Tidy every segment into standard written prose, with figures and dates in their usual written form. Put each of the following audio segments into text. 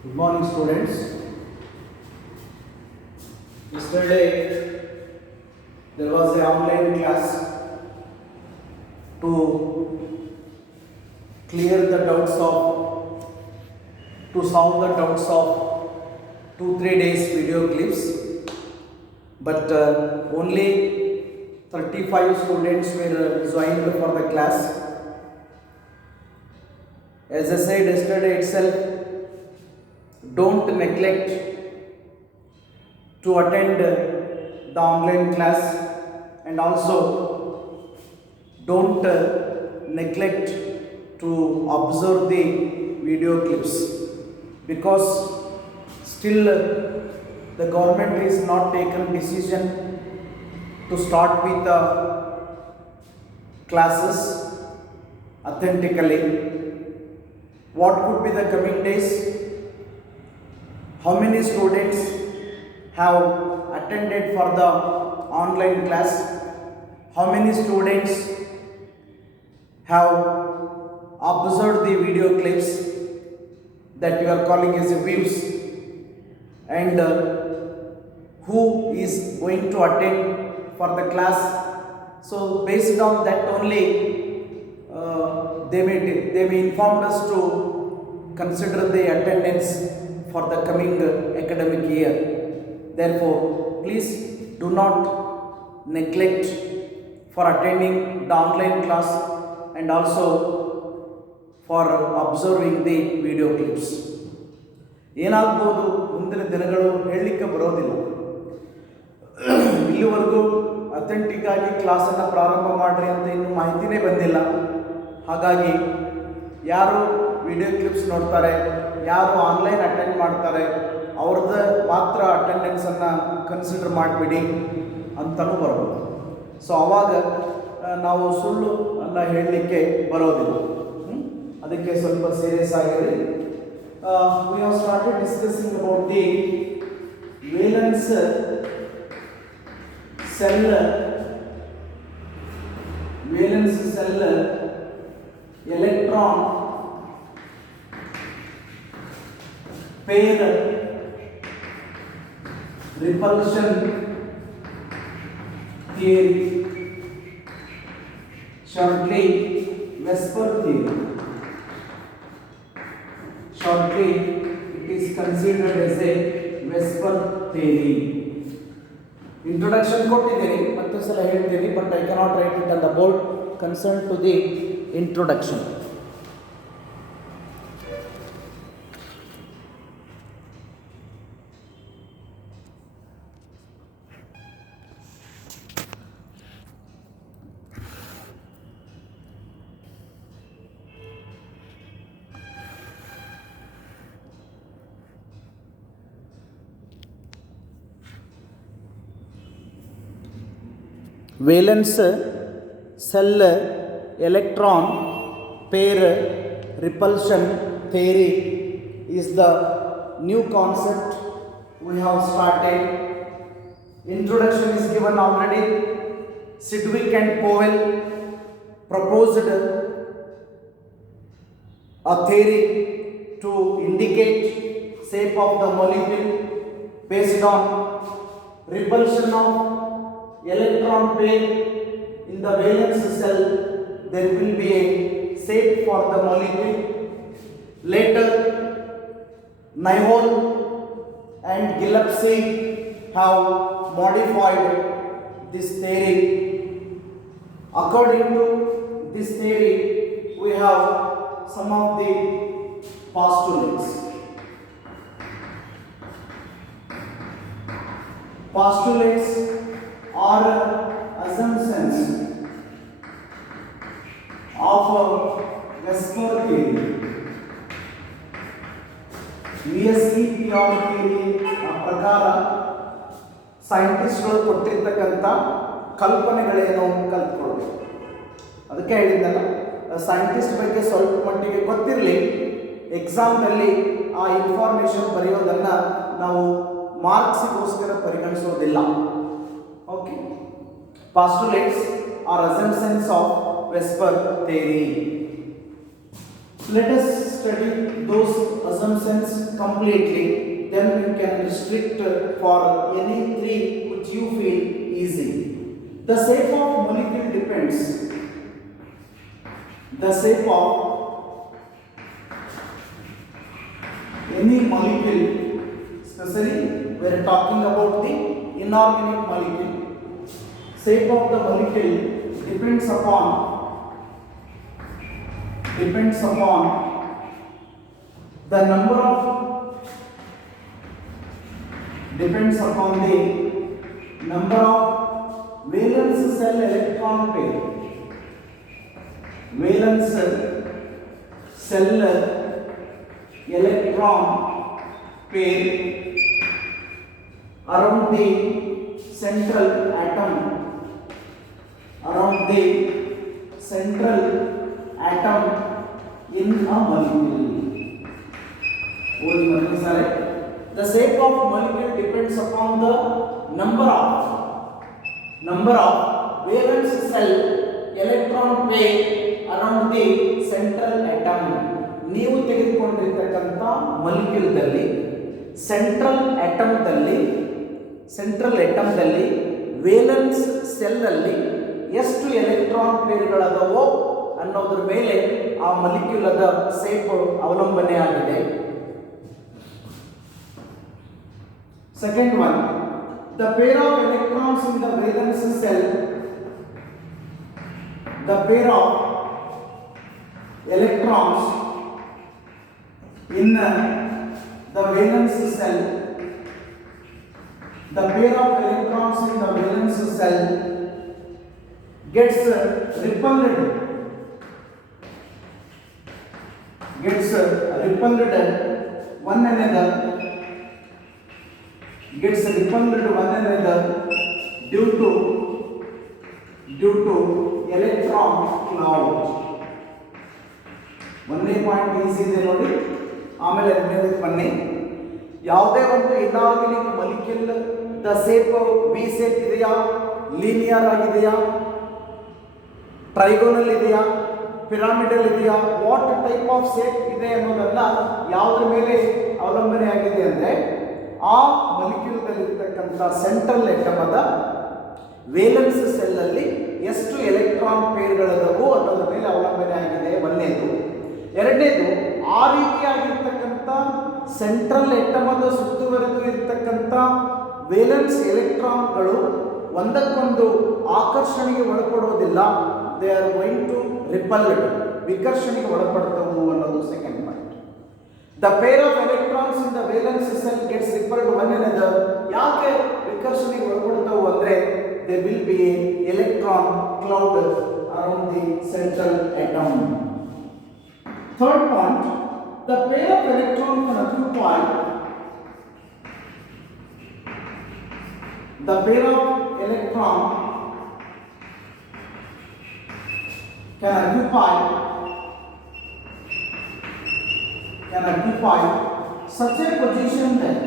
Good morning, students. Yesterday there was an online class to clear the doubts of, to solve the doubts of 2-3 days video clips, but only 35 students were joined for the class. As I said yesterday itself, don't neglect to attend the online class, and also don't neglect to observe the video clips, because still the government is not taken decision to start with the classes authentically. What could be the coming days? How many students have attended for the online class? How many students have observed the video clips that you are calling as views, and who is going to attend for the class? So based on that only they may inform us to consider the attendance for the coming academic year. Therefore, please do not neglect for attending the online class and also for observing the video clips. ಏನಾಗ್ಬೋದು ಮುಂದಿನ ದಿನಗಳು ಹೇಳಲಿಕ್ಕೆ ಬರೋದಿಲ್ಲ. ಇಲ್ಲಿವರೆಗೂ ಅಥೆಂಟಿಕ್ ಆಗಿ ಕ್ಲಾಸನ್ನು ಪ್ರಾರಂಭ ಮಾಡಿರಿ ಅಂತ ಇನ್ನೂ ಮಾಹಿತಿನೇ ಬಂದಿಲ್ಲ. ಹಾಗಾಗಿ ಯಾರು ವಿಡಿಯೋ ಕ್ಲಿಪ್ಸ್ ನೋಡ್ತಾರೆ, ಯಾರು ಆನ್ಲೈನ್ ಅಟೆಂಡ್ ಮಾಡ್ತಾರೆ, ಅವ್ರದ್ದು ಮಾತ್ರ ಅಟೆಂಡೆನ್ಸನ್ನು ಕನ್ಸಿಡರ್ ಮಾಡಿಬಿಡಿ ಅಂತಲೂ ಬರ್ಬೋದು. ಸೊ ಆವಾಗ ನಾವು ಸುಳ್ಳು ಅನ್ನ ಹೇಳಲಿಕ್ಕೆ ಬರೋದಿಲ್ಲ. ಅದಕ್ಕೆ ಸ್ವಲ್ಪ ಸೀರಿಯಸ್ ಆಗಿರಿ. We have started discussing about the valence cell electron pair repulsion theory, shortly Vesper theory. Shortly it is considered as a Vesper theory. Introduction ಕೊಟ್ಟಿದ್ದೀನಿ, ಮತ್ತೆ ಸಲ ಹೇಳ್ತೀನಿ, but I cannot write it on the board. Concerned to the introduction. Valence cell electron pair repulsion theory is the new concept we have started. Introduction is given already. Sidgwick and Powell proposed a theory to indicate shape of the molecule based on repulsion of electron pair in the valence cell. There will be a shape for the molecule. Later, Nihol and Gillespie have modified this theory. According to this theory, we have some of the postulates. Postulates are assumptions of Vesper theory. VSEPR theory ಪ್ರಕಾರ ಸೈಂಟಿಸ್ಟ್ಗಳು ಕೊಟ್ಟಿರ್ತಕ್ಕಂಥ ಕಲ್ಪನೆಗಳೇನು ಕಲ್ತ್ಕೊಳ್ಬೇಕು. ಅದಕ್ಕೆ ಹೇಳಿದ್ದಲ್ಲ, ಸೈಂಟಿಸ್ಟ್ ಬಗ್ಗೆ ಸ್ವಲ್ಪ ಮಟ್ಟಿಗೆ ಗೊತ್ತಿರಲಿ, ಎಕ್ಸಾಮ್ನಲ್ಲಿ ಆ ಇನ್ಫಾರ್ಮೇಷನ್ ಬರೆಯೋದನ್ನು ನಾವು ಮಾರ್ಕ್ಸಿಗೋಸ್ಕರ ಪರಿಗಣಿಸೋದಿಲ್ಲ. Okay. Postulates are assumptions of Vesper theory. Let us study those assumptions completely, then you can restrict for any three which you feel easy. The shape of molecule depends. The shape of any molecule, especially we are talking about the inorganic molecule. Shape of the molecule depends upon the number of valence cell electron pair. Valence cell electron pair around the central atom. In a molecule. The shape of molecule depends upon the number of valence cell electron pair around the central atom. ನೀವು ತೆಗೆದುಕೊಂಡಿರತಕ್ಕಂತ ಮಾಲಿಕ್ಯೂಲ್ದಲ್ಲಿ ಸೆಂಟ್ರಲ್ ಅಟಮ್ದಲ್ಲಿ valence cell ಅಲ್ಲಿ ಎಷ್ಟು ಎಲೆಕ್ಟ್ರಾನ್ ಪೇರ್ಗಳದವೋ ಅನ್ನೋದ್ರ ಮೇಲೆ ಆ ಮಾಲಿಕ್ಯೂಲದ ಶೇಪ್ ಅವಲಂಬನೆ ಆಗಿದೆ. Second one, the pair of electrons in the valence cell, the pair of electrons in the valence cell, the pair of electrons in the valence cell gets repelled one another due to electron cloud. ಒಂದೇ point easy ಇದೆ ನೋಡಿ. ಆಮೇಲೆ ಎರಡನೇದಕ್ಕೆ ಬನ್ನಿ. ಯಾವುದೇ ಒಂದು inorganic molecule the shape V shape ಇದೆಯಾ, linear ಆಗಿದೆಯಾ, ಟ್ರೈಗೋನಲ್ ಇದೆಯಾ, ಪಿರಾಮಿಡಲ್ ಇದೆಯಾ, ವಾಟ್ ಟೈಪ್ ಆಫ್ ಶೇಪ್ ಇದೆ ಅನ್ನೋದನ್ನ ಯಾವುದ್ರ ಮೇಲೆ ಅವಲಂಬನೆ ಆಗಿದೆ ಅಂದರೆ ಆ ಮಾಲಿಕ್ಯೂಲ್ದಲ್ಲಿರ್ತಕ್ಕಂಥ ಸೆಂಟ್ರಲ್ ಅಟಮದ ವೇಲೆನ್ಸ್ ಸೆಲ್ ಅಲ್ಲಿ ಎಷ್ಟು ಎಲೆಕ್ಟ್ರಾನ್ ಪೇರ್ಗಳದವು ಅನ್ನೋದ್ರ ಮೇಲೆ ಅವಲಂಬನೆ ಆಗಿದೆ ಒಂದನೇದು. ಎರಡನೇದು, ಆ ರೀತಿಯಾಗಿರ್ತಕ್ಕಂಥ ಸೆಂಟ್ರಲ್ ಅಟಮದ ಸುತ್ತುವರೆದು ಇರತಕ್ಕಂಥ ವೇಲೆನ್ಸ್ ಎಲೆಕ್ಟ್ರಾನ್ಗಳು ಒಂದಕ್ಕೊಂದು ಆಕರ್ಷಣೆಗೆ ಒಳಪಡೋದಿಲ್ಲ. They are going to repelled, ವಿಕರ್ಷಣೆಗೆ ಒಳಪಡ್ತವು ಅನ್ನೋದು second point. The pair of electrons in the valence cell gets repelled one another. ಯಾಕೆ ವಿಕರ್ಷಣೆಗೆ ಒಳಪಡ್ತವು ಅಂದರೆ there will be a electron cloud around the central atom. Third point, the pair of electrons can occupy such a position that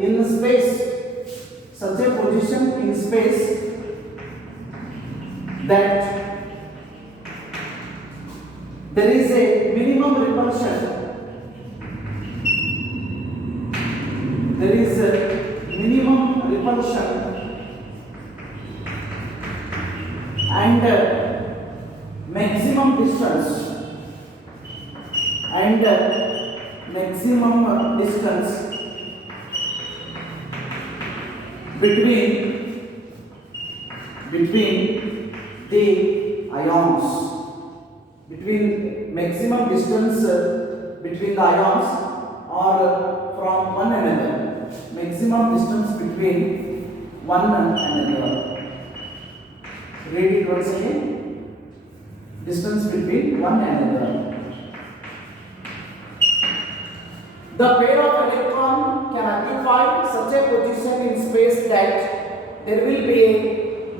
in space that there is a minimum repulsion, and maximum distance between the ions, maximum distance between the ions or from one another, maximum distance between one another. Read it once again. Distance between one another. The pair of electron can occupy such a position in space that there will be a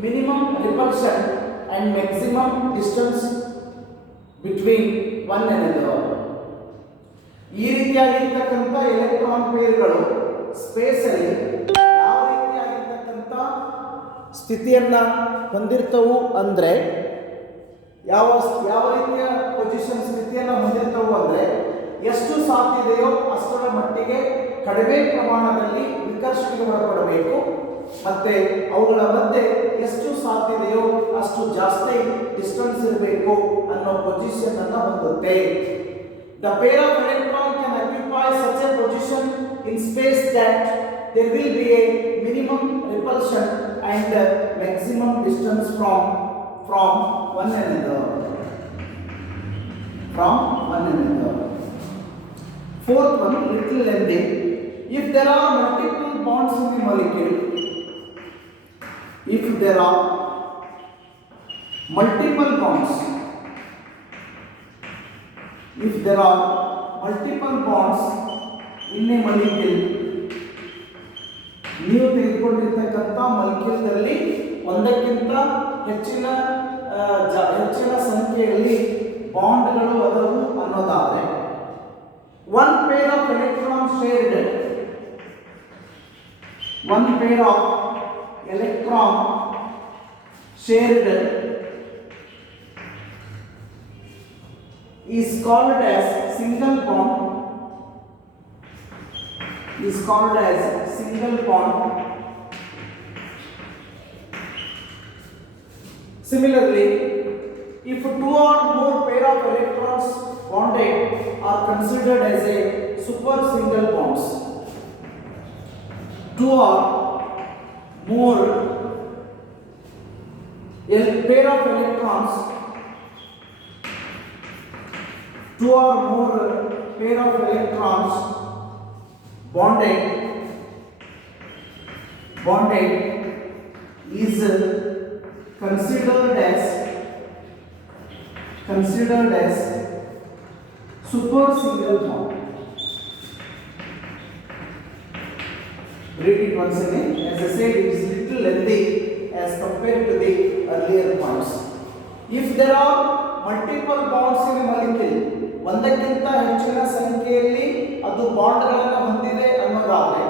minimum repulsion and maximum distance between one another. ಈ ರೀತಿಯಾಗಿರ್ತಕ್ಕಂಥ ಎಲೆಕ್ಟ್ರಾನ್ ಪೇರ್ಗಳು ಸ್ಪೇಸ್ ಅಲ್ಲಿ ಯಾವ ರೀತಿಯಾಗಿರ್ತಕ್ಕಂಥ ಸ್ಥಿತಿಯನ್ನು ಹೊಂದಿರ್ತವು ಅಂದರೆ ಯಾವ ಯಾವ ರೀತಿಯ ಪೊಸಿಷನ್ ಸ್ಥಿತಿಯನ್ನು ಹೊಂದಿರ್ತವು ಅಂದರೆ ಎಷ್ಟು ಸಾಧ್ಯತೆಯೋ ಅಷ್ಟರ ಮಟ್ಟಿಗೆ ಕಡಿಮೆ ಪ್ರಮಾಣದಲ್ಲಿ ವಿಕರ್ಷಣೆಗೆ ಒಳಪಡಬೇಕು ಮತ್ತು ಅವುಗಳ ಮಧ್ಯೆ ಎಷ್ಟು ಸಾಧ್ಯತೆಯೋ ಅಷ್ಟು ಜಾಸ್ತಿ ಡಿಸ್ಟೆನ್ಸ್ ಇರಬೇಕು ಅನ್ನೋ ಪೊಸಿಷನ್ ಅನ್ನು ಹೊಂದುತ್ತೆ. The pair of electron can occupy such a position in space that there will be a minimum repulsion and maximum distance from one another. Fourth one, little lengthy. If there are multiple bonds in the molecule, if there are multiple bonds in a molecule, ನೀವು ತೆಗೆದುಕೊಂಡಿರ್ತಕ್ಕಂಥ ಮಾಲಿಕ್ಯೂಲ್ದಲ್ಲಿ ಒಂದಕ್ಕಿಂತ ಹೆಚ್ಚಿನ ಸಂಖ್ಯೆಯಲ್ಲಿ ಬಾಂಡ್ಗಳು ಅದವು ಅನ್ನೋದಾದರೆ one pair of electrons shared is called as single bond. Similarly, if two or more pair of electrons bonded are considered as a super single bonds. Two or more pair of electrons bonded is considered as super single bond. Read it once again. As I said, it is little lengthy as compared to the earlier points. If there are multiple bonds in a molecule, ಒಂದಕ್ಕಿಂತ ಹೆಚ್ಚಿನ ಸಂಖ್ಯೆಯಲ್ಲಿ ಅದು ಬಾಂಡ್ಗಳನ್ನು ಹೊಂದಿದೆ ಅನ್ನೋದಾದರೆ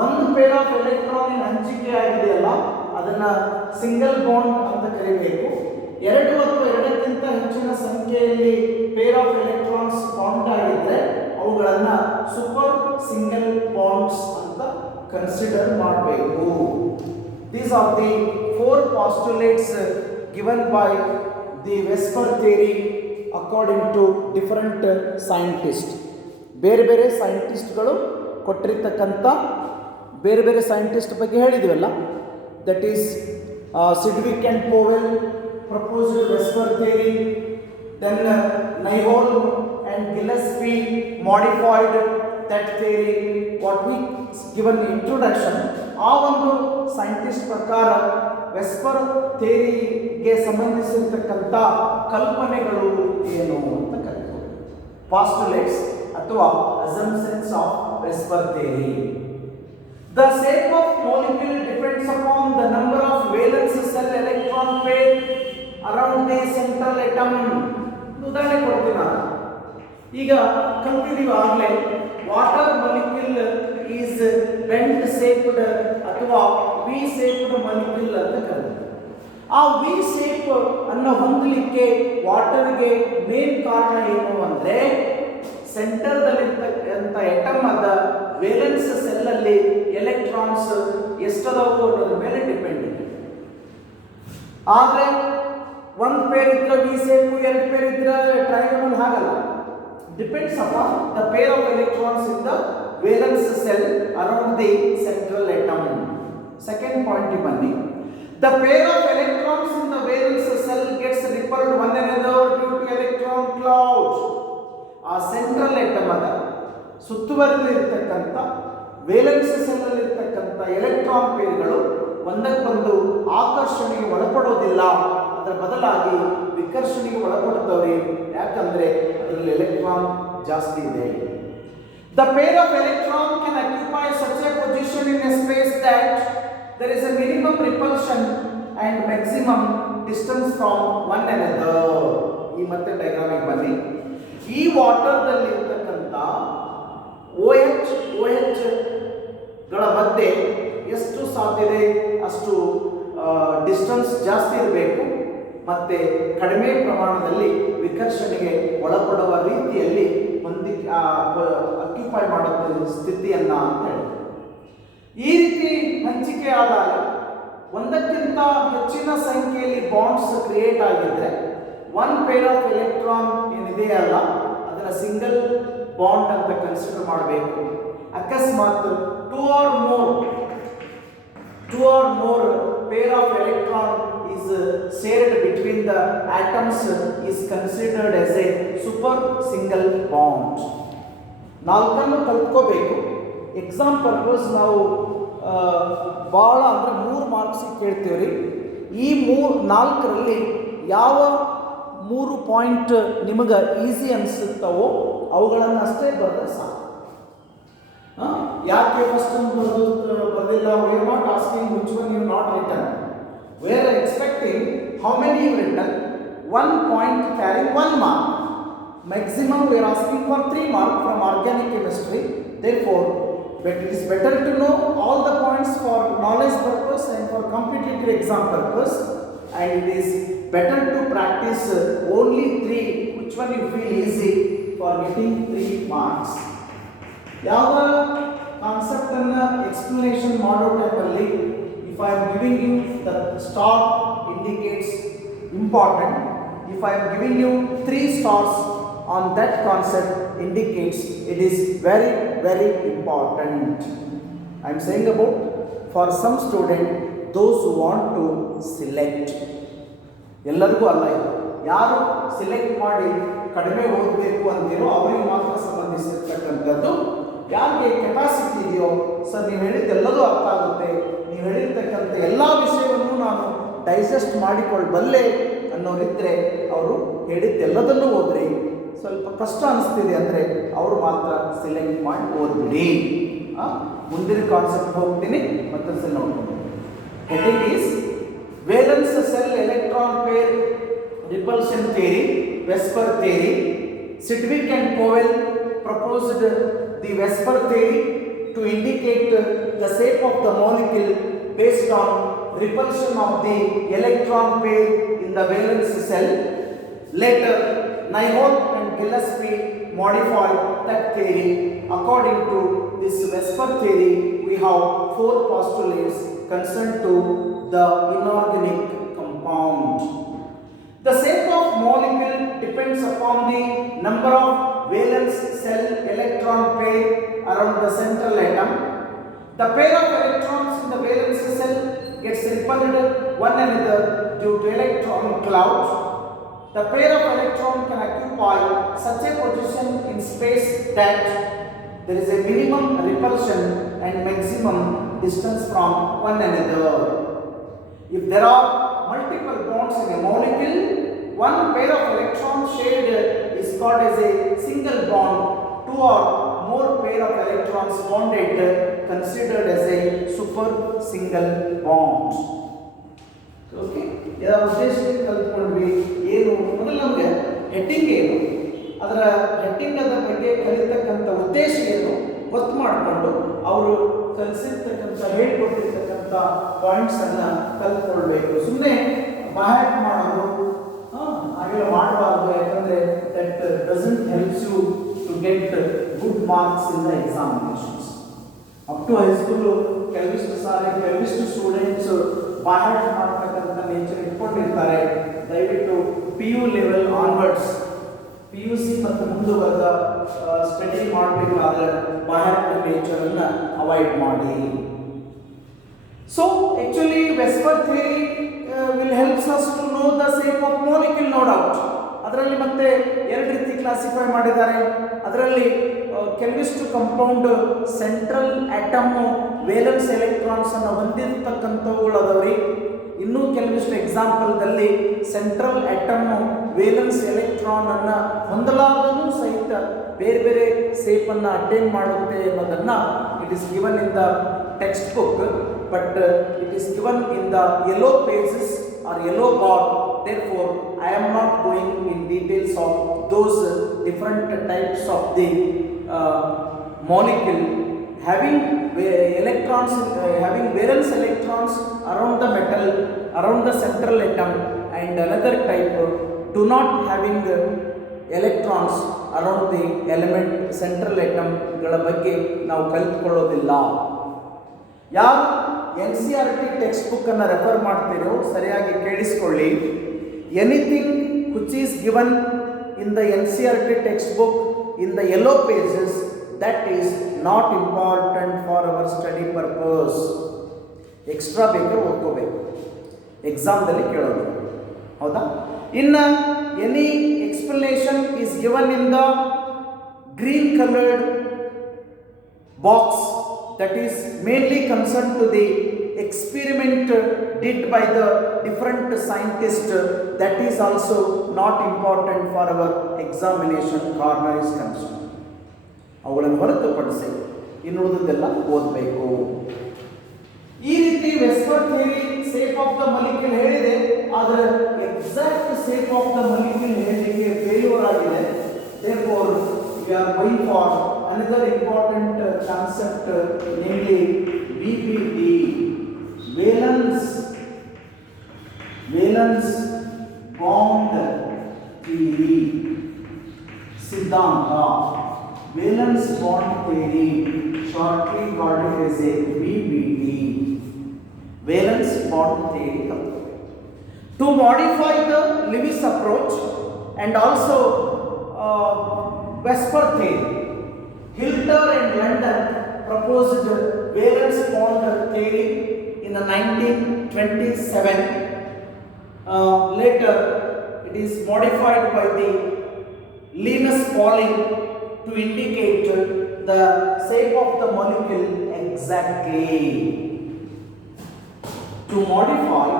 ಒಂದು peer of electron ಹಂಚಿಕೆ ಆಗಿದೆಯಲ್ಲ ಅದನ್ನು ಸಿಂಗಲ್ ಬಾಂಡ್ ಅಂತ ಕರೀಬೇಕು. ಎರಡು ಅಥವಾ ಎರಡಕ್ಕಿಂತ ಹೆಚ್ಚಿನ ಸಂಖ್ಯೆಯಲ್ಲಿ ಪೇರ್ ಆಫ್ ಎಲೆಕ್ಟ್ರಾನ್ಸ್ ಬಾಂಡ್ ಆಗಿದ್ರೆ ಅವುಗಳನ್ನು ಸೂಪರ್ ಸಿಂಗಲ್ ಬಾಂಡ್ಸ್ ಅಂತ ಕನ್ಸಿಡರ್ ಮಾಡಬೇಕು. These are the four postulates given by the Vesper theory according to different scientists. ಬೇರೆ ಬೇರೆ ಸೈಂಟಿಸ್ಟ್ಗಳು ಕೊಟ್ಟಿರ್ತಕ್ಕಂಥ ಬೇರೆ ಬೇರೆ ಸೈಂಟಿಸ್ಟ್ ಬಗ್ಗೆ ಹೇಳಿದ್ವಲ್ಲ, that is Sidgwick and Powell proposed Vesper theory, then Nihol and Gillespie modified that theory. What we given introduction, ಆ ಒಂದು ಸೈಂಟಿಸ್ಟ್ ಪ್ರಕಾರ ವೆಸ್ಪರ್ ಥಿಯರಿಗೆ ಸಂಬಂಧಿಸಿರ್ತಕ್ಕಂಥ ಕಲ್ಪನೆಗಳು ಏನು ಅಂತ ಕರೀತಾರೆ. ಪಾಸ್ಟುಲೇಟ್ಸ್ ಅಥವಾ assumptions of VSEPR theory. The shape of molecule depends upon the number of valence cell electron pair around the central atom. ಉದಾಹರಣೆ ಕೊಡ್ತೀನಿ ನಾನು. ಈಗ ಕಲ್ತಿದ್ದೀವಿ ಆಗಲೇ water molecule is bent shaped ಅಥವಾ ವಿ ಶೇಪ್ಡ್ ಮಾಲಿಕ್ಯೂಲ್ ಅಂತ ಕರೀತಾರೆ. ಆ ವಿ ಶೇಪ್ ಅನ್ನು ಹೊಂದಲಿಕ್ಕೆ ವಾಟರ್ಗೆ ಮೇನ್ ಕಾರಣ ಏನು ಅಂದರೆ ಸೆಂಟರ್ದಲ್ಲಿರ್ತಕ್ಕಂಥ ಎಟಮ್ ಆದ ವೇಲೆನ್ಸ್ ಸೆಲ್ಲಲ್ಲಿ ಎಲೆಕ್ಟ್ರಾನ್ಸ್ ಎಷ್ಟದವು ಅನ್ನೋದ್ರ ಮೇಲೆ ಡಿಪೆಂಡ್ ಇದೆ. ಆದರೆ ಒಂದು ಪೇರ್ ಇದ್ರೆ ವಿ ಶೇಪು, ಎರಡು ಪೇರ್ ಇದ್ರೆ ಟ್ರಯಾಂಗಲ್ ಹಾಗಲ್ಲ. Depends upon the pair of electrons in the valence shell around the central atom. Second point ಬನ್ನಿ. The pair of electrons in the valence cell gets repelled one another due to electron cloud. ಆ ಸೆಂಟ್ರಲ್ ಎಟಮ್ ಅದ ಸುತ್ತುವರೆದಿರ್ತಕ್ಕಂಥ valence cell ಅಲ್ಲಿ ಇರ್ತಕ್ಕಂಥ ಎಲೆಕ್ಟ್ರಾನ್ ಪೇರ್ಗಳು ಒಂದಕ್ಕೊಂದು ಆಕರ್ಷಣೆಗೆ ಒಳಪಡೋದಿಲ್ಲ, ಅದರ ಬದಲಾಗಿ ವಿಕರ್ಷಣೆಗೆ ಒಳಪಡುತ್ತವೆ. ಯಾಕಂದ್ರೆ ಅದರಲ್ಲಿ ಎಲೆಕ್ಟ್ರಾನ್ ಜಾಸ್ತಿ ಇದೆ. The pair of electron can occupy such a position in a space that there is a minimum repulsion and maximum distance from one another. ಈ ಮತ್ತೆ ಡಯಾಗ್ರಾಮಿಗೆ ಬನ್ನಿ. ಈ ವಾಟರ್ದಲ್ಲಿ ಇರ್ತಕ್ಕಂಥ OH ಗಳ ಮಧ್ಯೆ ಎಷ್ಟು ಸಾಧ್ಯತೆ ಅಷ್ಟು ಡಿಸ್ಟೆನ್ಸ್ ಜಾಸ್ತಿ ಇರಬೇಕು ಮತ್ತು ಕಡಿಮೆ ಪ್ರಮಾಣದಲ್ಲಿ ವಿಕರ್ಷಣೆಗೆ ಒಳಪಡುವ ರೀತಿಯಲ್ಲಿ ಅಕ್ಯುಪೈ ಮಾಡುವ ಸ್ಥಿತಿಯನ್ನು ಅಂತ ಹೇಳ್ತಾರೆ. ಈ ರೀತಿ ಹಂಚಿಕೆ ಆದಾಗ ಒಂದಕ್ಕಿಂತ ಹೆಚ್ಚಿನ ಸಂಖ್ಯೆಯಲ್ಲಿ ಬಾಂಡ್ಸ್ ಕ್ರಿಯೇಟ್ ಆಗಿದ್ರೆ ಒನ್ ಪೇರ್ ಆಫ್ ಎಲೆಕ್ಟ್ರಾನ್ ಏನಿದೆಯಲ್ಲ ಅದನ್ನು ಸಿಂಗಲ್ ಬಾಂಡ್ ಅಂತ ಕನ್ಸಿಡರ್ ಮಾಡಬೇಕು. ಅಕಸ್ಮಾತ್ two or more pair of electron is shared between the atoms is considered as a super single bond. ನಾಲ್ಕನ್ನು ಕಲ್ತ್ಕೋಬೇಕು. ಎಕ್ಸಾಮ್ ಪರ್ಪಸ್ ನಾವು ಭಾಳ ಅಂದರೆ 3 ಮಾರ್ಕ್ಸಿಗೆ ಕೇಳ್ತೀವಿ ರೀ. ಈ 4ರಲ್ಲಿ ಯಾವ 3 ಪಾಯಿಂಟ್ ನಿಮಗೆ ಈಸಿ ಅನಿಸುತ್ತವೋ ಅವುಗಳನ್ನು ಅಷ್ಟೇ ಬರೆದ್ರೆ ಸಾಕು. ಯಾಕೆ ಫಸ್ಟ್ ಬರೆದಿಲ್ಲ? We are not asking which one you not written. We are expecting how many you written. 1 point carrying 1 mark. Maximum we are asking for 3 marks from organic chemistry. Therefore, it is better to know all the points for knowledge purpose and for competitive exam purpose. And it is better to practice only 3, which one you feel easy for getting 3 marks. ಯಾವ concept ಅನ್ನು explanation ಮಾಡೋ ಟೈಮಲ್ಲಿ if I am giving you the star indicates important. If I am giving you 3 stars on that concept indicates it is very very important. I am saying about for some student those who want to select. ಎಲ್ಲರಿಗೂ ಅಲ್ಲ, ಇದು ಯಾರು ಸಿಲೆಕ್ಟ್ ಮಾಡಿ ಕಡಿಮೆ ಓದಬೇಕು ಅಂತೀರೋ ಅವರಿಗೆ ಮಾತ್ರ ಸಂಬಂಧಿಸಿರ್ತಕ್ಕಂಥದ್ದು. ಯಾರಿಗೆ ಕೆಪಾಸಿಟಿ ಇದೆಯೋ, ಸರ್ ನೀವು ಹೇಳಿದ್ದೆಲ್ಲದೂ ಅರ್ಥ ಆಗುತ್ತೆ, ನೀವು ಹೇಳಿರ್ತಕ್ಕಂಥ ಎಲ್ಲ ವಿಷಯವನ್ನು ನಾನು ಡೈಜೆಸ್ಟ್ ಮಾಡಿಕೊಳ್ಳಬಲ್ಲೆ ಅನ್ನೋರಿದ್ದರೆ ಅವರು ಹೇಳಿದ್ದೆಲ್ಲದನ್ನೂ ಓದ್ರಿ. ಸ್ವಲ್ಪ ಕಷ್ಟ ಅನಿಸ್ತಿದೆ ಅಂದರೆ ಅವರು ಮಾತ್ರ ಸಿಲೆಕ್ಟ್ ಮಾಡಿ ಓದ್ಬಿಡಿ. ಮುಂದಿನ ಕಾನ್ಸೆಪ್ಟ್ ಹೋಗ್ತೀನಿ, ಮತ್ತೊಂದ್ಸಲ ನೋಡ್ಕೊಂಡು. Heading is valence shell electron pair repulsion theory, Vesper theory. Sidgwick and Powell proposed the Vesper theory to indicate the shape of the molecule based on repulsion of the electron pair in the valence cell. Later, Nyholm and Gillespie modified that theory. According to this Vesper theory, we have 4 postulates concerned to the inorganic compound. The shape of molecule depends upon the number of valence cell electron pair around the central atom. The pair of electrons in the valence cell gets repelled one another due to electron cloud. The pair of electrons can occupy such a position in space that there is a minimum repulsion and maximum distance from one another. If there are multiple bonds in a molecule, one pair of electrons shared is called as a single bond. 2 or more pair of electrons bonded considered as a super single bond. Okay, ಇದರ ಉದ್ದೇಶಕ್ಕೆ ಕಲಿತ್ಕೊಂಡ್ವಿ. ಏನು ಮೊದಲು ನಮಗೆ ಹೆಡ್ಡಿಂಗ್ ಏನು, ಅದರ ಹೆಡ್ಡಿಂಗ್ ಅದರ ಬಗ್ಗೆ ಕಲಿತಕ್ಕಂಥ ಉದ್ದೇಶ ಏನು ಗೊತ್ತು ಮಾಡಿಕೊಂಡು ಅವರು ಕಲಿಸಿರ್ತಕ್ಕಂಥ ಹೇಳ್ಕೊಟ್ಟಿರ್ತಕ್ಕಂಥ ಪಾಯಿಂಟ್ಸನ್ನು ಕಲ್ತ್ಕೊಳ್ಬೇಕು. ಸುಮ್ಮನೆ ಬಾಹ್ಯಾಟ್ ಮಾಡೋದು ಹಾಗೆಲ್ಲ ಮಾಡಬಾರ್ದು. ಯಾಕಂದರೆ that doesn't helps you to get good marks in the examinations. Up to high school ಕೆಲವಿಷ್ಟು ಸ್ಟೂಡೆಂಟ್ಸ್ ಬಾಹ್ಯಾಟ್ ಮಾಡ್ತಕ್ಕಂಥ ನೇಚರ್ ಇಟ್ಕೊಂಡಿರ್ತಾರೆ. ದಯವಿಟ್ಟು PU ಲೆವೆಲ್ ಆನ್ವರ್ಡ್ಸ್, PUC ಮತ್ತು ಮುಂದುವರೆದ ಸ್ಟಡಿ ಮಾಡಬೇಕಾದ್ರೆ ಬಾಹ್ಯಾಟ್ ನೇಚರನ್ನು ಅವಾಯ್ಡ್ ಮಾಡಿ. So actually Vesper theory will helps us to know the shape of molecule, no doubt. ಅದರಲ್ಲಿ ಮತ್ತೆ 2 ರೀತಿ ಕ್ಲಾಸಿಫೈ ಮಾಡಿದ್ದಾರೆ. ಅದರಲ್ಲಿ ಕೆಲವಿಷ್ಟು compound central atom valence electrons ಅನ್ನು ಹೊಂದಿರತಕ್ಕಂಥವುಗಳು ಅದಾವ್ರಿ. ಇನ್ನೂ ಕೆಲವಿಷ್ಟು ಎಕ್ಸಾಂಪಲ್ದಲ್ಲಿ ಸೆಂಟ್ರಲ್ ಆಟಮ್ ವೇಲೆನ್ಸ್ ಎಲೆಕ್ಟ್ರಾನ್ ಅನ್ನು ಹೊಂದಲಾಗದೂ ಸಹಿತ ಬೇರೆ ಬೇರೆ ಶೇಪನ್ನು ಅಟೈನ್ ಮಾಡುತ್ತೆ ಅನ್ನೋದನ್ನು it is given in the text book, but it is given in the yellow pages or yellow board. Therefore, I am not going in details of those different types of the molecule having electrons, having valence electrons around the metal, around the central atom, and another type do not having electrons around the element central atom ಗಳ ಬಗ್ಗೆ ನಾವು ಕಲಿತುಕೊಳ್ಳೋದಿಲ್ಲ. ಯಾರು N C R T text book ಅನ್ನು refer ಮಾಡ್ತೀರೋ ಸರಿಯಾಗಿ ಕೇಳಿಸ್ಕೊಳ್ಳಿ. Anything which is given in the N C R T text book in the yellow pages, that is not important for our study purpose. Extra ಬೇಕಾದ್ರೆ ಓದ್ಕೋಬೇಕು, ಎಕ್ಸಾಮ್ದಲ್ಲಿ ಕೇಳೋದು, ಹೌದಾ? ಇನ್ನು any explanation is given in the green coloured box, that is mainly concerned to the experiment did by the different scientists, that is also not important for our examination corner is concerned. ಅವುಗಳನ್ನು ಹೊರತುಪಡಿಸಿ ಇನ್ನುಳಿದೆಲ್ಲ ಓದಬೇಕು. ಈ ರೀತಿ VSEPR theory shape of the molecule ಹೇಳಿದೆ, ಆದರೆ exact shape of the molecule ಹೇಳಲಿಕ್ಕೆ failure ಆಗಿದೆ. therefore we are going for another important concept, namely VBT, valence bond theory ಸಿದ್ಧಾಂತ. valence bond theory, shortly called as a VBT, valence bond theory, to modify the Lewis approach and also Vesper theory. Hilter and London proposed valence bond theory in the 1927. Later it is modified by the Linus Pauling to indicate the shape of the molecule exactly. To modify,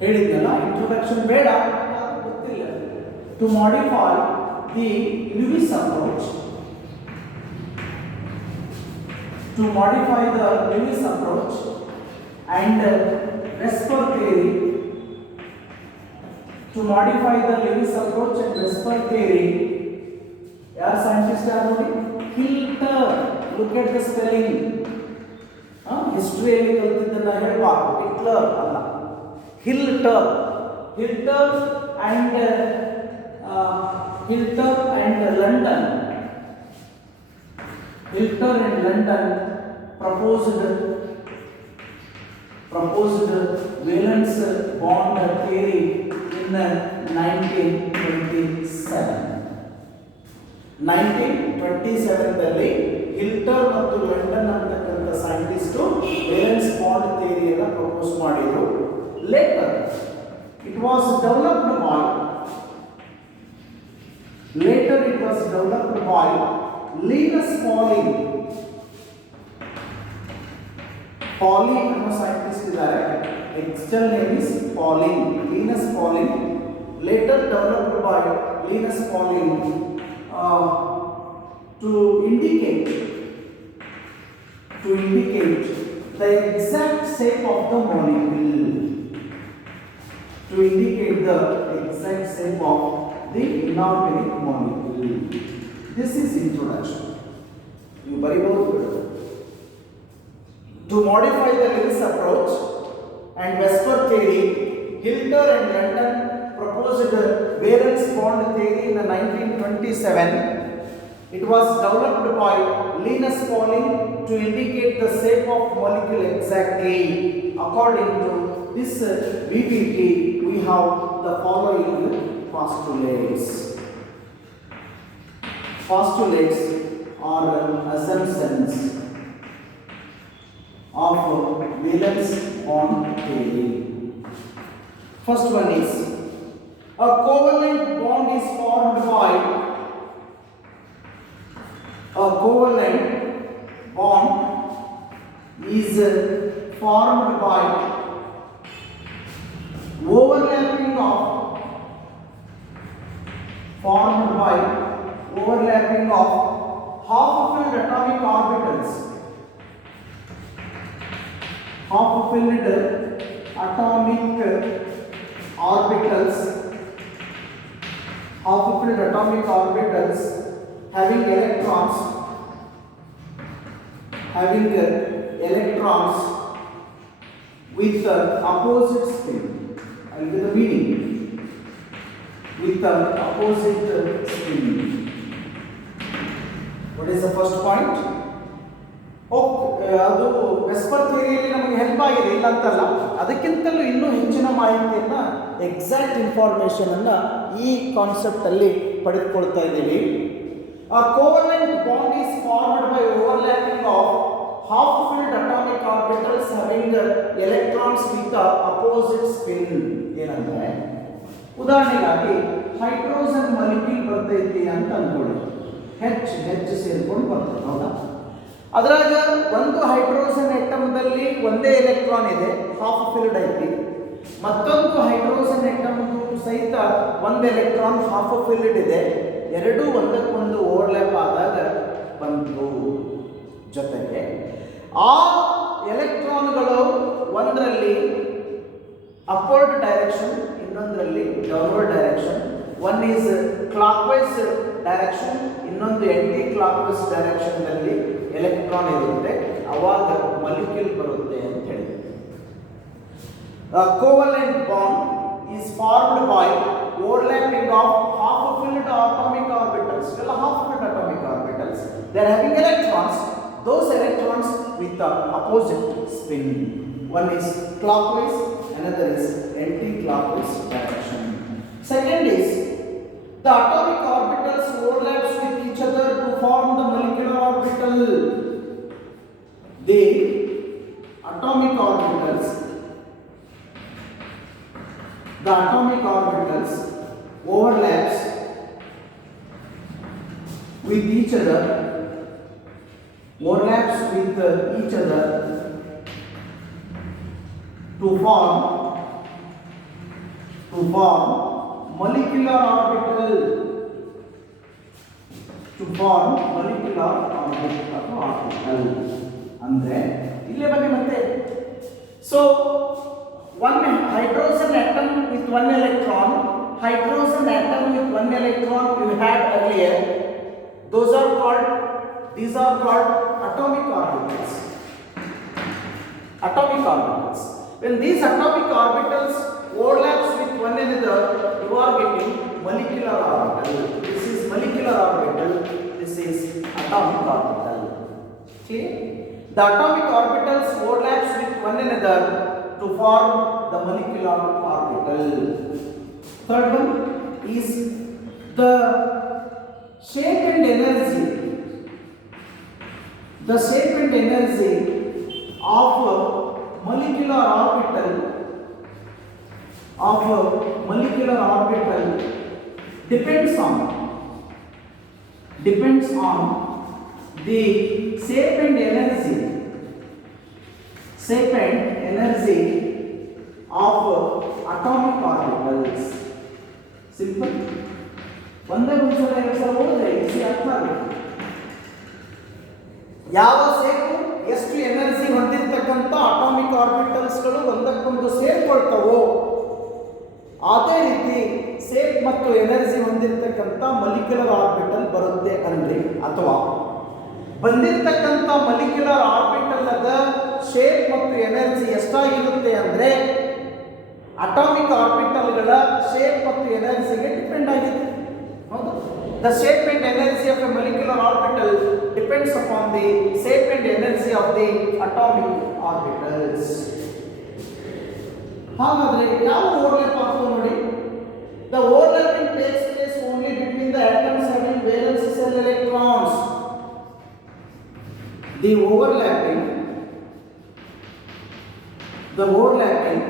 ಹೇಳಿದ್ನಲ್ಲ ಇಂಟ್ರೊಡಕ್ಷನ್ ಬೇಡ, ಗೊತ್ತಿಲ್ಲ. To modify the Lewis approach, and Vesper theory, to modify the Lewis approach and Vesper theory. ಯಾರು scientist ಯಾರು ನೋಡಿ? Hilter. Look at the spelling. ಹಿಸ್ಟ್ರಿಯಲ್ಲಿ ಕಲಿತಿದ್ದನ್ನ ಹೇಳಬಾರ್ದು, Hitler ಅಲ್ಲ, ಹಿಲ್ಟರ್. ಹಿಲ್ಟರ್ and London. Hilter and London proposed valence bond theory in 1927. 1927ರಲ್ಲಿ ಹಿಲ್ಟರ್ ಮತ್ತು ಲಂಡನ್ ಅಂತಕ್ಕಂಥ ಸೈಂಟಿಸ್ಟ್ ವೇಲೆನ್ಸ್ ಬಾಂಡ್ ಥಿಯರಿಯನ್ನು ಪ್ರಪೋಸ್ ಮಾಡಿದರು. Later it was developed by Linus Pauling. Pauling ಅನ್ನೋ ಸೈಂಟಿಸ್ಟ್ ಇದ್ದಾರೆ, external name is Pauling, Linus Pauling. Later developed by Linus Pauling to indicate the exact shape of the molecule. The inorganic molecule. This is introduction. You very well. To modify the Lewis approach and Vesper theory, Hilter and London proposed the valence bond theory in 1927. It was developed by Linus Pauling to indicate the shape of molecule exactly. According to this VBT, we have the following postulates. Postulates are assumptions of valence bond theory. First one is a covalent bond is formed by overlapping of half-filled atomic orbitals. Half-filled atomic orbitals having electrons with the opposite spin. I'll give the meaning. With the opposite spin. What is the first point? ಅದು ವೆಸ್ಪರ್ ಥಿಯರಿಯಲ್ಲಿ ನಮಗೆ ಹೆಲ್ಪ್ ಆಗಿದೆ, ಇಲ್ಲ ಅಂತಲ್ಲ. ಅದಕ್ಕಿಂತಲೂ ಇನ್ನೂ ಹೆಚ್ಚಿನ ಮಾಹಿತಿಯನ್ನು, ಎಕ್ಸಾಕ್ಟ್ ಇನ್ಫಾರ್ಮೇಷನನ್ನು ಈ ಕಾನ್ಸೆಪ್ಟಲ್ಲಿ ಪಡೆದುಕೊಳ್ತಾ ಇದ್ದೀವಿ. A covalent bond is formed by overlapping of half-filled atomic orbitals having electrons with the opposite spin. ಏನಂದ್ರೆ ಉದಾಹರಣೆಗಾಗಿ ಹೈಡ್ರೋಜನ್ ಮಾಲಿಕ್ಯೂಲ್ ಬರ್ತೈತಿ ಅಂತ ಅನ್ಕೊಳ್ಳಿ. ಹೆಚ್ಚು ಸೇರ್ಕೊಂಡು ಬರ್ತದೆ, ಹೌದಾ? ಅದರಾಗ ಒಂದು ಹೈಡ್ರೋಜನ್ ಆಟಮ್ದಲ್ಲಿ ಒಂದೇ ಎಲೆಕ್ಟ್ರಾನ್ ಇದೆ, ಹಾಫ್ ಫಿಲ್ಡ್ ಐತಿ. ಮತ್ತೊಂದು ಹೈಡ್ರೋಜನ್ ಆಟಮ್ದು ಸಹಿತ ಒಂದು ಎಲೆಕ್ಟ್ರಾನ್ ಹಾಫ್ ಫಿಲ್ಡ್ ಇದೆ. ಎರಡೂ ಒಂದಕ್ಕೊಂದು ಓವರ್ಲ್ಯಾಪ್ ಆದಾಗ ಬಂತು. ಜೊತೆಗೆ ಆ ಎಲೆಕ್ಟ್ರಾನ್ಗಳು ಒಂದರಲ್ಲಿ ಅಪ್ವರ್ಡ್ ಡೈರೆಕ್ಷನ್, ಇನ್ನೊಂದರಲ್ಲಿ downward direction. One is clockwise direction, ಇನ್ನೊಂದು ಆಂಟಿ ಕ್ಲಾಕ್ ವೈಸ್ ಡೈರೆಕ್ಷನ್ನಲ್ಲಿ ಎಲೆಕ್ಟ್ರಾನ್ ಇರುತ್ತೆ. ಅವಾಗ ಮಾಲಿಕ್ಯೂಲ್ ಬರುತ್ತೆ ಅಂತ ಹೇಳಿ. Covalent bond is formed by overlapping of half-filled atomic orbitals. Half-filled atomic orbitals. They are having electrons. Those electrons with the opposite spin. One is clockwise, another is anti-clockwise direction. Second is the atomic orbitals overlaps with each other to form the molecular orbital. The atomic orbitals overlaps with each other to form molecular orbital. ಅಂದ್ರೆ ಇಲ್ಲೇ ಬನ್ನಿ ಮತ್ತೆ. So one hydrogen atom with one electron you had earlier, these are called atomic orbitals. When these atomic orbitals overlaps with one another, you are getting molecular orbital. This is molecular orbital, this is atomic orbital. Clear? The atomic orbitals overlaps with one another to form the molecular orbital. Third one is the shape and energy. The shape and energy of molecular orbital depends on the shape and energy of atomic orbitals. Simple. ಒಂದೇ ಒಂದ್ಸಲ ಎರಡು ಸಲ ಓದಿದ್ರೆ ಈಸಿ ಅರ್ಥ ಆಗುತ್ತೆ. ಯಾವ ಸೇಪು ಎಷ್ಟು ಎನರ್ಜಿ ಹೊಂದಿರತಕ್ಕಂಥ ಅಟಾಮಿಕ್ ಆರ್ಬಿಟಲ್ಸ್ಗಳು ಒಂದಕ್ಕೊಂದು ಸೇರ್ಕೊಳ್ತವೋ ಅದೇ ರೀತಿ ಸೇಪ್ ಮತ್ತು ಎನರ್ಜಿ ಹೊಂದಿರತಕ್ಕಂಥ ಮಾಲಿಕ್ಯುಲರ್ ಆರ್ಬಿಟಲ್ ಬರುತ್ತೆ ಅಂದ್ರೆ, ಅಥವಾ ಬಂದಿರತಕ್ಕಂಥ ಮಾಲಿಕ್ಯುಲರ್ ಆರ್ಬಿಟಲ್ ಅದ ಶೇಪ್ ಮತ್ತು ಎನರ್ಜಿ ಎಷ್ಟಾಗಿರುತ್ತೆ ಅಂದ್ರೆ ಅಟಾಮಿಕ್ ಆರ್ಬಿಟಲ್ಗಳ ಶೇಪ್ ಮತ್ತು ಎನರ್ಜಿಗೆ ಡಿಪೆಂಡ್ ಆಗಿದೆ. ಹೌದು, the shape and energy of A molecular orbital depends upon the shape and energy of the atomic orbitals. ಹಾಗಾದ್ರೆ ಯಾವ ಓವರ್ಲ್ಯಾಪ್ ಆಗ್ತದೆ ನೋಡಿ. The overlapping takes place only between the atoms having valence shell electrons. The overlapping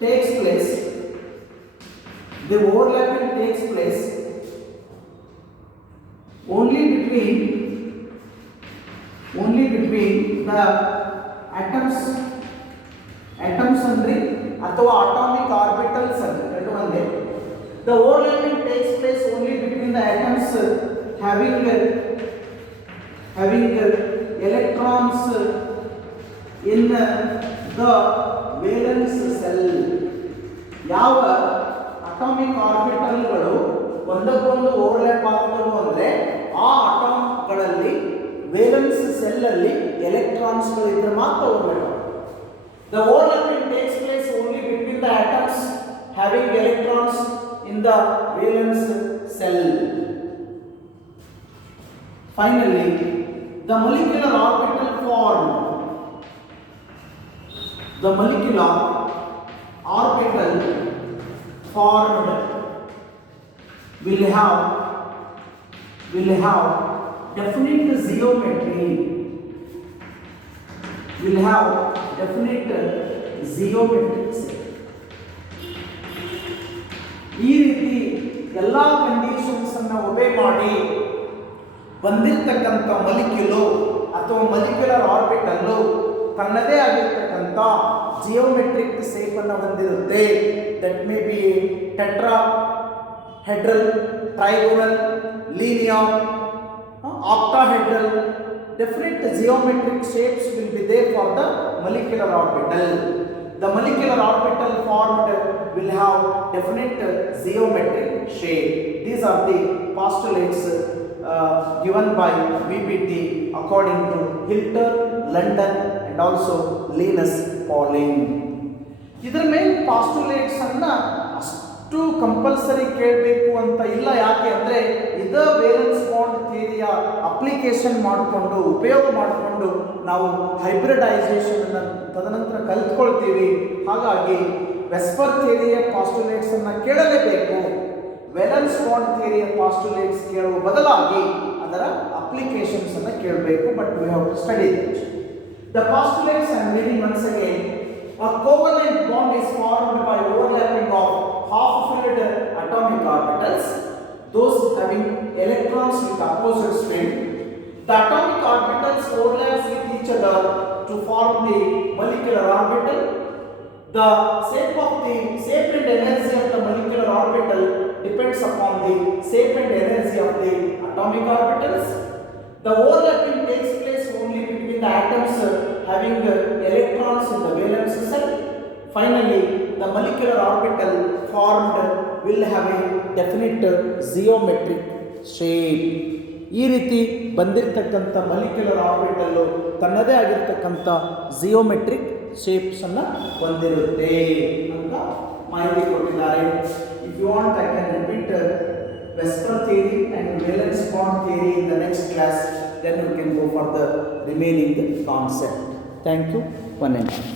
takes place only between the atoms ಅಂದ್ರೆ ಅಥವಾ atomic orbitals ಎರಡು ಒಂದೇ. The overlapping takes place only between the atoms having electrons in the valence cell. ಯಾವ ಅಟಾಮಿಕ್ ಆರ್ಬಿಟಲ್ಗಳು ಒಂದಕ್ಕೊಂದು ಓವರ್ಲ್ಯಾಪ್ ಆಗ್ತವೆ ಅಂದ್ರೆ ಆ ಅಟಾಮ್ಗಳಲ್ಲಿ ವೇಲೆನ್ಸ್ ಸೆಲ್ಲಲ್ಲಿ ಎಲೆಕ್ಟ್ರಾನ್ಸ್ಗಳಿದ್ರೆ ಮಾತ್ರ overlap. The overlapping takes place only between the atoms having electrons in the valence cell. Finally, the molecular orbital formed. The molecular orbital formed will have definite geometry. Will have definite geometric shape. ಈ ರೀತಿ ಎಲ್ಲ ಕಂಡೀಷನ್ಸ್ ಅನ್ನು ಒಬೆ ಮಾಡಿ ಬಂದಿರತಕ್ಕಂಥ ಮೊಲಿಕ್ಯೂಲು ಅಥವಾ molecular orbital ತನ್ನದೇ ಆಗಿರ್ತಕ್ಕಂಥ ಜಿಯೋಮೆಟ್ರಿಕ್ ಶೇಪ್ ಅನ್ನು ಹೊಂದಿರುತ್ತೆ. That may be tetrahedral, trigonal, linear, octahedral. Different geometric shapes will be there for the molecular orbital. The molecular orbital formed will have definite geometric shape. These are the postulates given by VPT according to Hilter, London and also Linus Pauling. ಇದರ main postulates ಅನ್ನ ಅಷ್ಟು ಕಂಪಲ್ಸರಿ ಕೇಳಬೇಕು ಅಂತ ಇಲ್ಲ. ಯಾಕೆ ಅಂದರೆ ಇದೇ valence bond ಥಿಯರಿಯ ಅಪ್ಲಿಕೇಶನ್ ಮಾಡಿಕೊಂಡು ಉಪಯೋಗ ಮಾಡಿಕೊಂಡು ನಾವು ಹೈಬ್ರಿಡೈಸೇಷನ್ ಅನ್ನು ತದನಂತರ ಕಲಿತ್ಕೊಳ್ತೀವಿ. ಹಾಗಾಗಿ ವೆಸ್ಪರ್ ಥಿಯರಿಯ ಪಾಸ್ಟುಲೇಟ್ಸ್ ಅನ್ನು ಕೇಳಲೇಬೇಕು. ವೇಲೆನ್ಸ್ ಬಾಂಡ್ ಥಿಯರಿಯ ಪಾಸ್ಟುಲೇಟ್ಸ್ ಕೇಳುವ ಬದಲಾಗಿ ಅದರ ಅಪ್ಲಿಕೇಶನ್ಸ್ ಅನ್ನು ಕೇಳಬೇಕು. But we have to study it. The postulates I am reading once again. A covalent bond is formed by overlapping of half-filled atomic orbitals, those having electrons with opposite spin. The atomic orbitals overlap with each other to form the molecular orbital. The shape and energy of the molecular orbital depends upon the shape and energy of the atomic orbitals. The overlapping takes place only between the atoms having electrons in the valence cell. Finally, the molecular orbital formed will have a definite geometric shape. ಈ ರೀತಿ ಬಂದಿರತಕ್ಕಂಥ molecular orbital ತನ್ನದೇ ಆಗಿರ್ತಕ್ಕಂಥ ಜಿಯೋಮೆಟ್ರಿಕ್ ಶೇಪ್ಸನ್ನು ಹೊಂದಿರುತ್ತೆ ಅಂತ ಮಾಹಿತಿ ಕೊಟ್ಟಿದ್ದಾರೆ. If you want I can repeat VSEPR theory and valence bond theory in the next class. Then we can go for the remaining concept. Thank you. One and all.